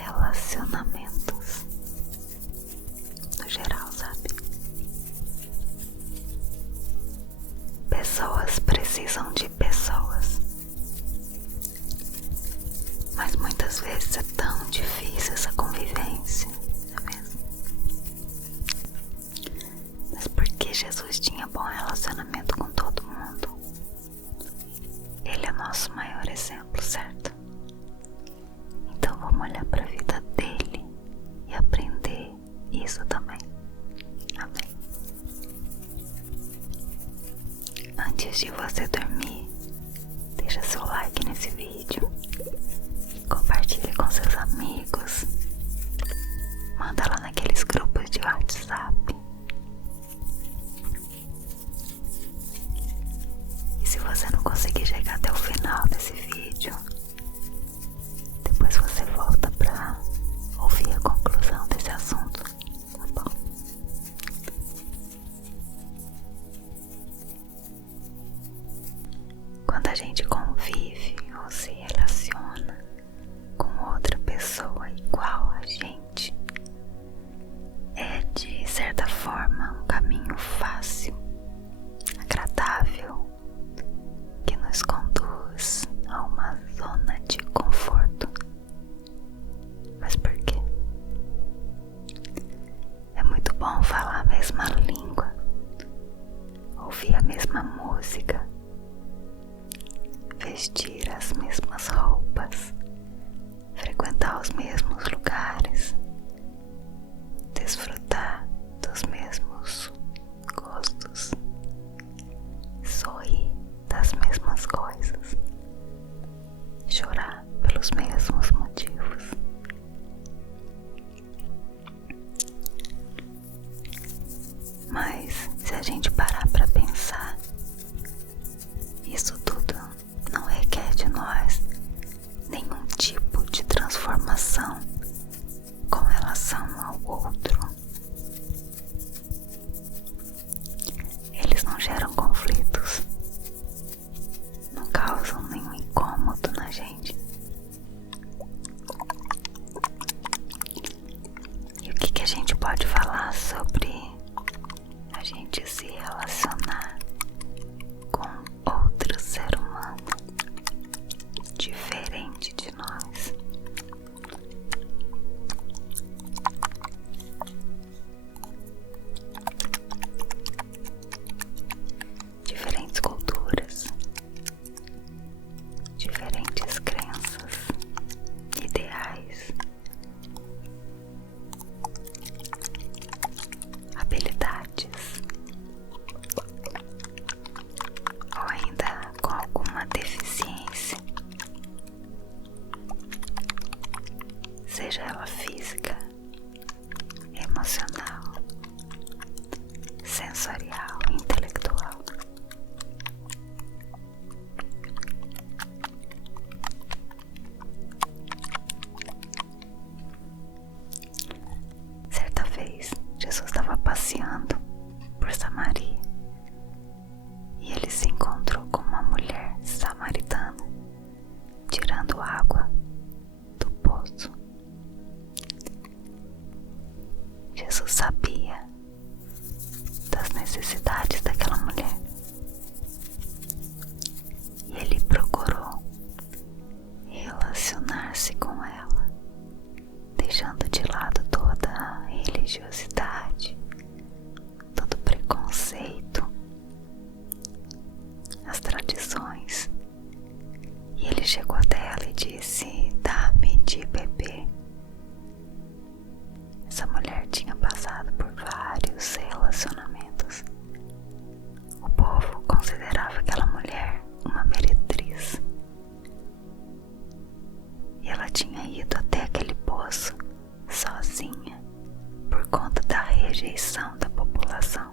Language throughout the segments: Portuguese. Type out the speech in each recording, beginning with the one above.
relacionamentos no geral, sabe? Pessoas precisam de pessoas, mas muitas vezes é tão difícil essa convivência, não é mesmo? Mas porque Jesus tinha bom relacionamento com todo mundo, Ele é nosso maior exemplo, certo? Então vamos olhar para a vida dele e aprender isso também. Amém? Antes de você dormir, deixa seu like nesse vídeo, compartilhe com seus amigos, manda lá naqueles grupos de WhatsApp. E se você não conseguir chegar até o final desse vídeo, depois você volta pra ouvir a conclusão desse assunto, tá bom? Quando a gente convive ou se relaciona com outra pessoa igual a gente, é de certa forma um caminho fácil, agradável, que nos conduz a uma zona de conforto. Mas por quê? É muito bom falar a mesma língua, ouvir a mesma música, vestir as mesmas roupas, frequentar os mesmos lugares, desfrutar dos mesmos gostos, sorrir das mesmas coisas, chorar pelos mesmos motivos. Mas se a gente parar para pensar, isso tudo não requer de nós nenhum tipo de transformação com relação ao outro. Eles não geram conflitos, não causam nenhum incômodo na gente. E o que a gente pode falar sobre a gente se relacionar com outro ser humano diferente de nós? Diferentes culturas, diferentes crenças, ideais, habilidades, ou ainda com alguma deficiência, seja ela física, emocional, sensorial, intelectual. Certa vez, Jesus estava passeando por Samaria e ele se encontrou com uma mulher samaritana tirando água do poço. Jesus sabia das necessidades daquela mulher e ele procurou relacionar-se com ela, deixando de lado toda a religiosidade, todo preconceito, as tradições. E ele chegou até ela e disse: "Dá-me de beber." Essa mulher tinha passado por vários relacionamentos. O povo considerava aquela mulher uma meretriz. E ela tinha ido até aquele poço sozinha por conta da rejeição da população.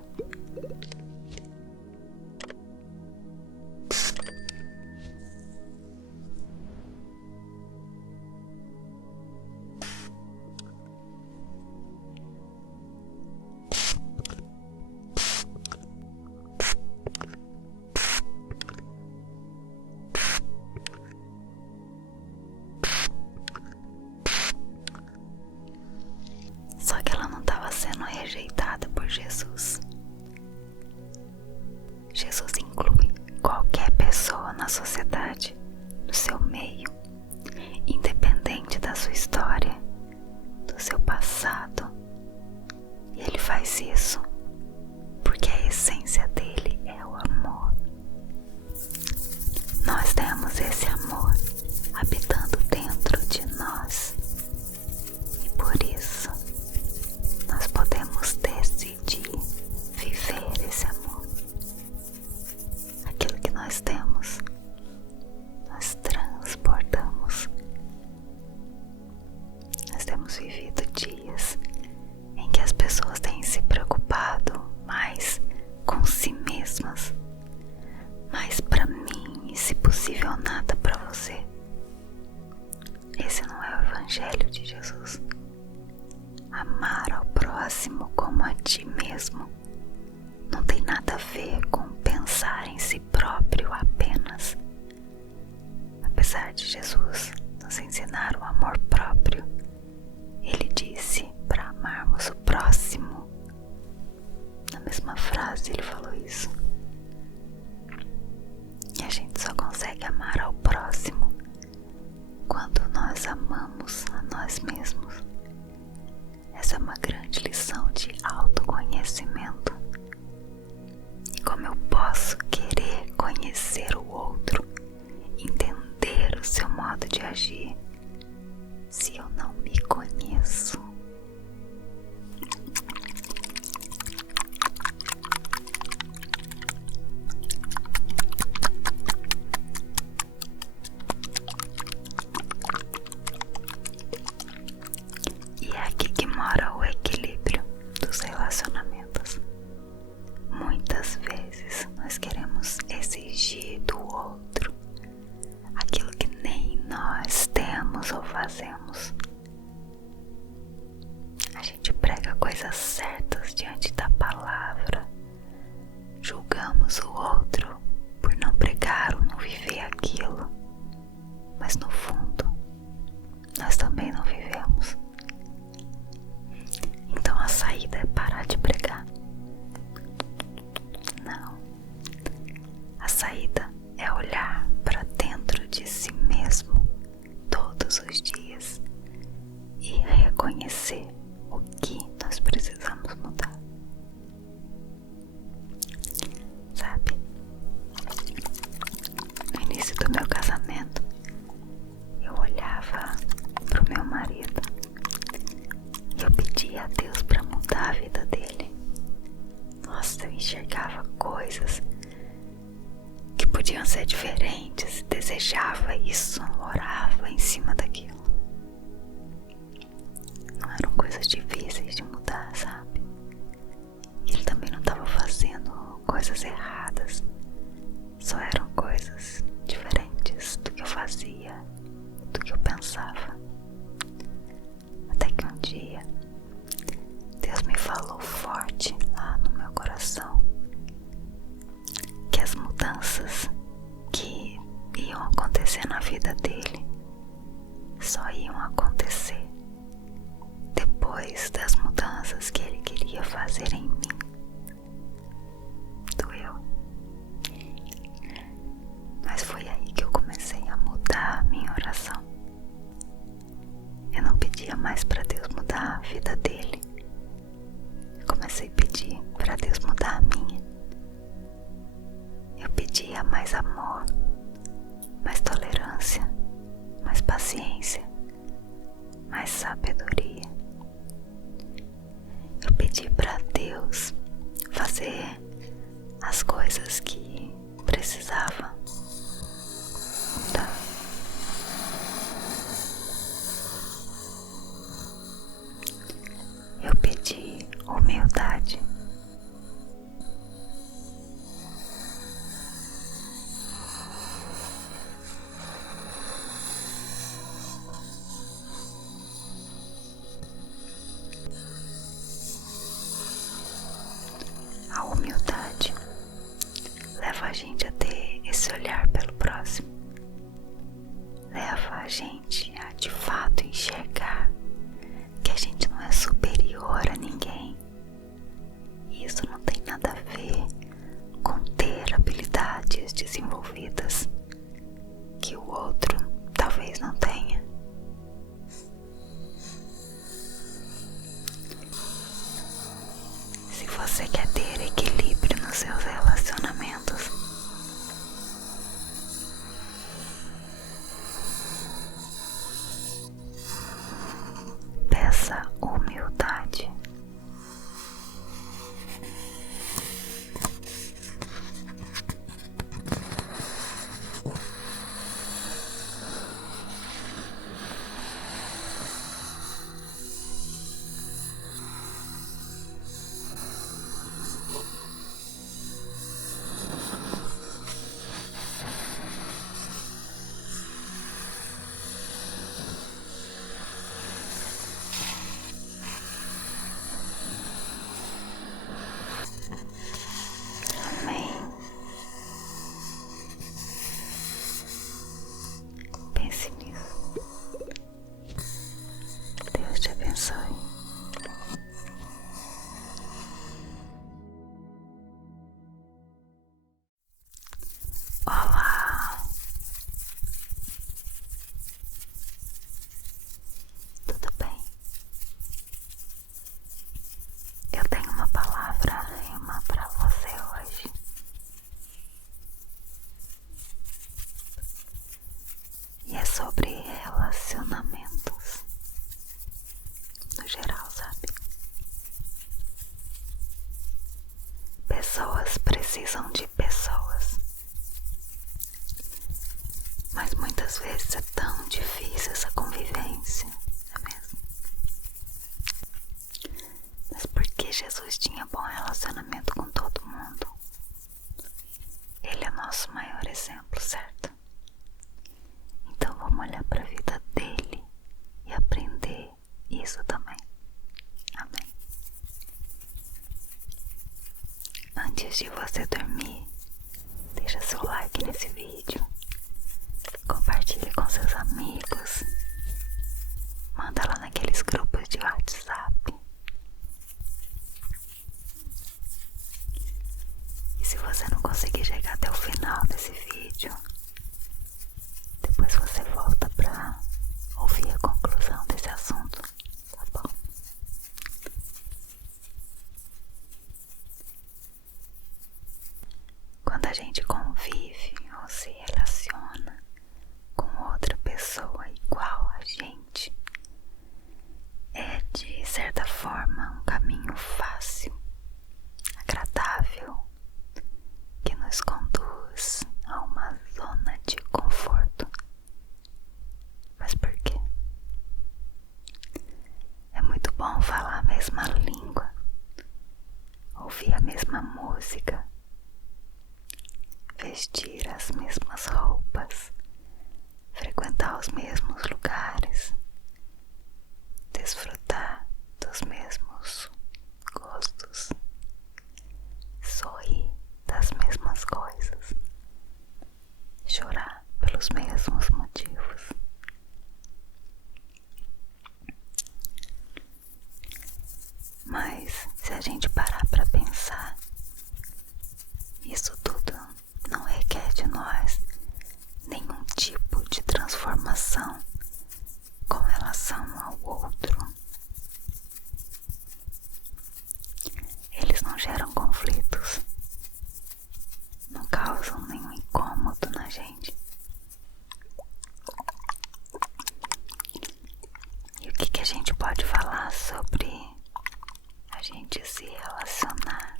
passado. E Ele faz isso porque a essência dele é o amor. Nós temos esse amor habitando dentro de nós. E por isso nós podemos decidir viver esse amor. Aquilo que nós temos, nós transportamos. Nós temos vivido dias em que as pessoas têm se preocupado mais com si mesmas, mais para mim e, se possível, nada para você. Esse não é o Evangelho de Jesus. Amar ao próximo como a ti mesmo não tem nada a ver com pensar em si próprio apenas. Apesar de Jesus nos ensinar o amor próprio, Ele disse para amarmos o próximo. Na mesma frase Ele falou isso. E a gente só consegue amar ao próximo quando nós amamos a nós mesmos. Essa é uma grande lição de autoconhecimento. E como eu posso querer conhecer o outro, entender o seu modo de agir, se eu não me conheço? E é aqui que mora o equilíbrio dos relacionamentos. Muitas vezes nós queremos exigir do outro aquilo que nem nós temos ou fazemos. A gente prega coisas certas diante da palavra, julgamos o outro por não pregar ou não viver aquilo, mas no fundo nós também não vivemos. Então a saída é parar de pregar? Não. A saída é olhar para dentro de si mesmo todos os dias e reconhecer o que nós precisamos mudar. Sabe, no início do meu casamento, eu olhava pro meu marido e eu pedia a Deus para mudar a vida dele. Nossa, eu enxergava coisas que podiam ser diferentes, desejava isso, orava em cima daquilo. Não eram coisas difíceis de mudar, sabe? E ele também não estava fazendo coisas erradas, só eram coisas diferentes do que eu fazia, do que eu pensava. Até que um dia Deus me falou forte lá no meu coração que as mudanças que iam acontecer na vida dele só iam acontecer depois das mudanças que ele queria fazer em mim. Doeu. Mas foi aí que eu comecei a mudar a minha oração. Eu não pedia mais para Deus mudar a vida dele. Eu comecei a pedir para Deus mudar a minha. Eu pedia mais amor, mais tolerância, mais paciência, mais sabedoria. Eu pedi para Deus fazer as coisas que precisava mudar. Eu pedi humildade. A humildade leva a gente a ter esse você quer ter equilíbrio nos seus relacionamentos, peça humildade. Amém. Pense nisso. Deus te abençoe. Olá, tudo bem? Eu tenho uma palavra rema para você hoje. E é sobre relacionamentos, no geral, sabe? Pessoas precisam de pessoas, mas muitas vezes é tão difícil essa convivência, não é mesmo? Mas porque Jesus tinha bom relacionamento com todo mundo, Ele é nosso maior exemplo, certo? Então vamos olhar para a vida dele e aprender isso também. Amém? Antes de você dormir, deixa seu like nesse vídeo, compartilhe com seus amigos, manda lá naqueles grupos de WhatsApp. E se você não conseguir chegar até o final desse vídeo, depois você volta pra ouvir a conclusão desse assunto, tá bom? Quando a gente convive ou se relaciona com outra pessoa igual a gente, é de certa forma um caminho fácil, agradável, que nos conduz a uma zona de conforto. Mas por quê? É muito bom falar a mesma língua, ouvir a mesma música, vestir as mesmas roupas, frequentar os mesmos lugares, desfrutar dos mesmos gostos, sorrir das mesmas coisas, chorar pelos mesmos motivos. Mas se a gente parar para pensar, isso tudo não requer de nós nenhum tipo de transformação com relação ao outro. Eles não geram conflitos, não causam nenhum incômodo na gente. E o que a gente pode falar sobre a gente se relacionar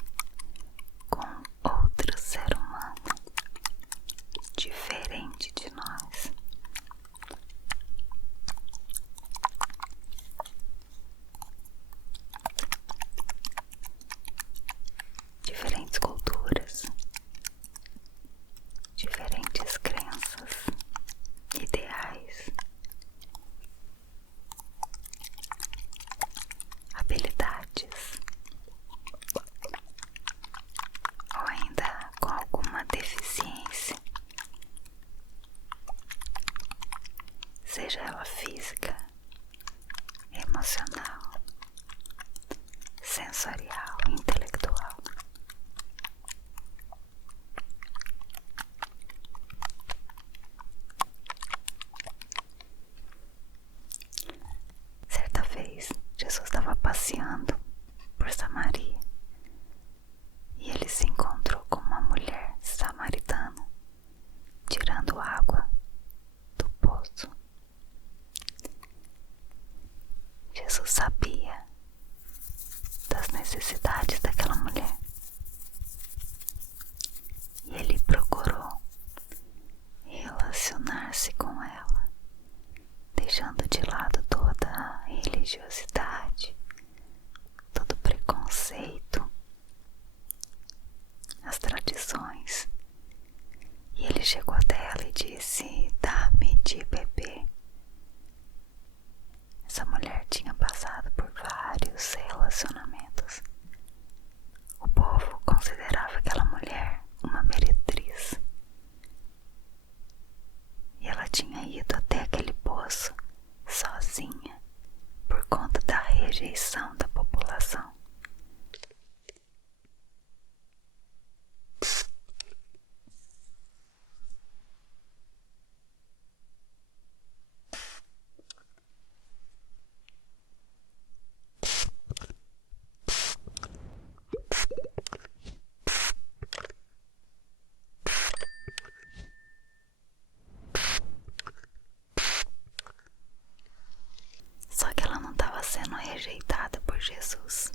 com outro ser humano diferente de nós? Diferentes culturas, diferentes crenças, ideais, habilidades, ou ainda com alguma deficiência, seja ela física, emocional, sensorial, intelectual. Certa vez, Jesus estava passeando por Samaria Jesus sabia das necessidades daquela mulher e ele procurou relacionar-se com ela, deixando de lado toda a religiosidade, todo o preconceito, as tradições. E ele chegou até ela e disse: dá-me de beber. Essa mulher tinha passado por vários relacionamentos. O povo considerava aquela mulher uma meretriz. E ela tinha ido até aquele poço sozinha por conta da rejeição da população. Só que ela não estava sendo rejeitada por Jesus.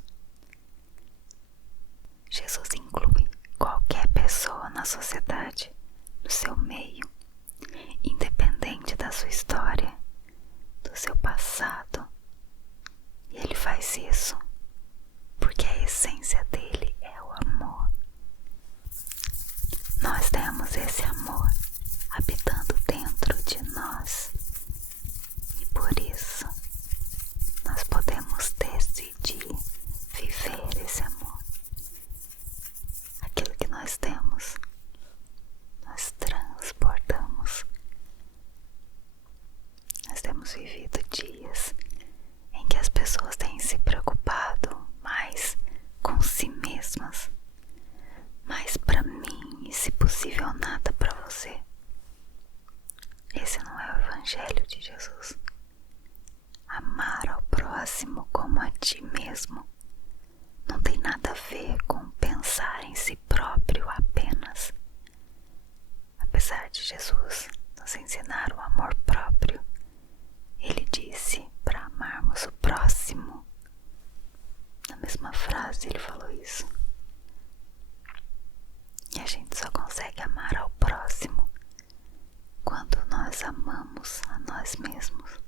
Jesus inclui qualquer pessoa na sociedade, no seu meio, independente da sua história, do seu passado. E ele faz isso porque a essência dele é o amor. Nós temos esse amor habitando dentro de nós. E por isso nós podemos decidir viver esse amor. Aquilo que nós temos, nós transportamos. Nós temos vivido dias em que as pessoas têm se preocupado mais com si mesmas, mais pra mim e, se possível, nada pra você. Esse não é o Evangelho de Jesus. Amar ao próximo como a ti mesmo não tem nada a ver com pensar em si próprio apenas. Apesar de Jesus nos ensinar o amor próprio, ele disse para amarmos o próximo. Na mesma frase ele falou isso. E a gente só consegue amar ao próximo quando nós amamos a nós mesmos.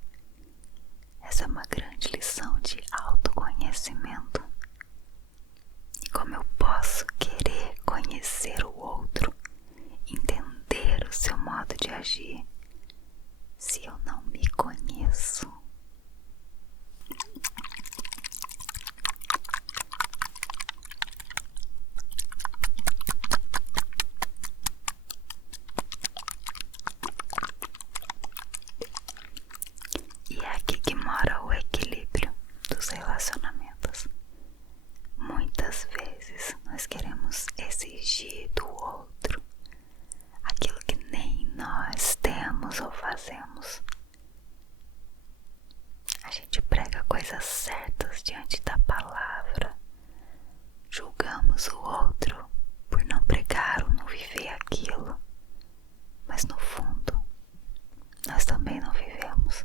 Essa é uma grande lição de autoconhecimento. E como eu posso querer conhecer o outro, entender o seu modo de agir, se eu não me conheço? E é aqui que mora o equilíbrio dos relacionamentos. Muitas vezes nós queremos exigir do outro aquilo que nem nós temos ou fazemos. A gente prega coisas certas diante da palavra, julgamos o outro por não pregar ou não viver aquilo, mas no fundo nós também não vivemos.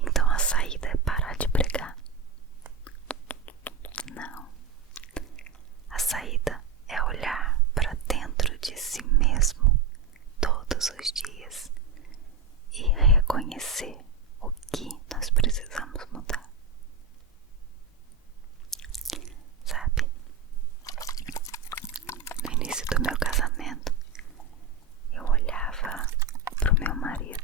Então a saída é parar de pregar? Não. A saída é olhar para dentro de si mesmo todos os dias e reconhecer o que nós precisamos mudar. Sabe, no início do meu casamento, eu olhava pro meu marido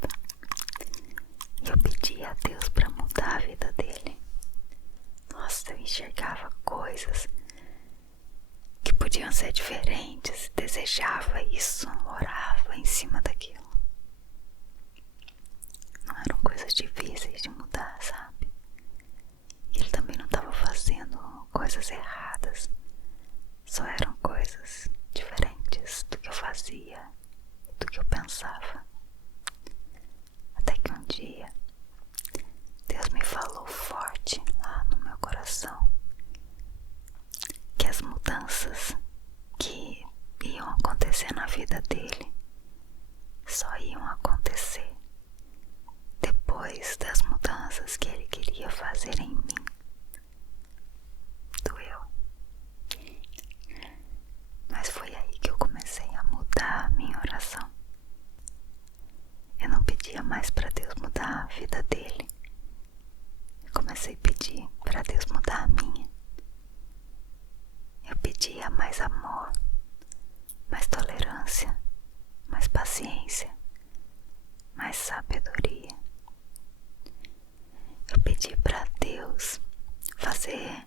você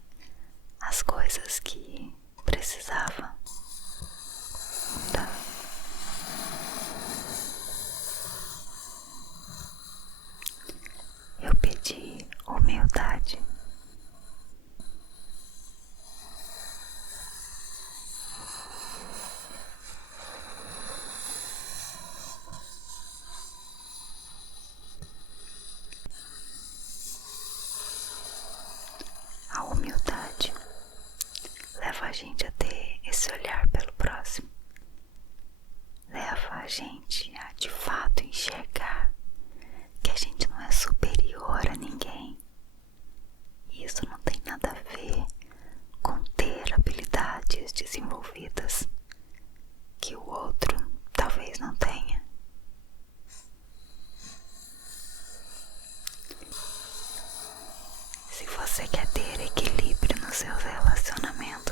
as coisas que precisava mudar. Eu pedi humildade. A humildade leva a gente a ter esse olhar pelo próximo, leva a gente a de fato enxergar que a gente não é superior a ninguém. E isso não tem nada a ver com ter habilidades desenvolvidas que o outro talvez não tenha. Se você quer ter equilíbrio nos seus relacionamentos,